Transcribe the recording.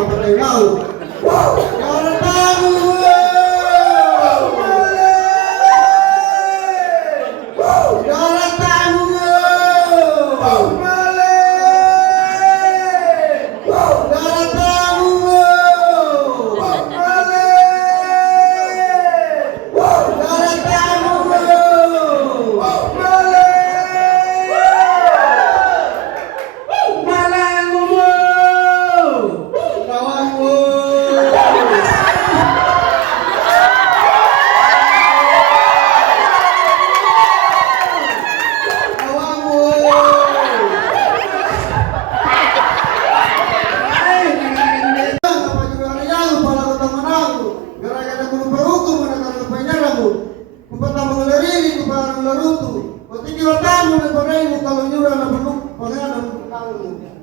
mga patay lao. Kaya tayo! Laruto, pati kita tamu na bagay mo kalunyura na bulok, pangalan ng tao mo.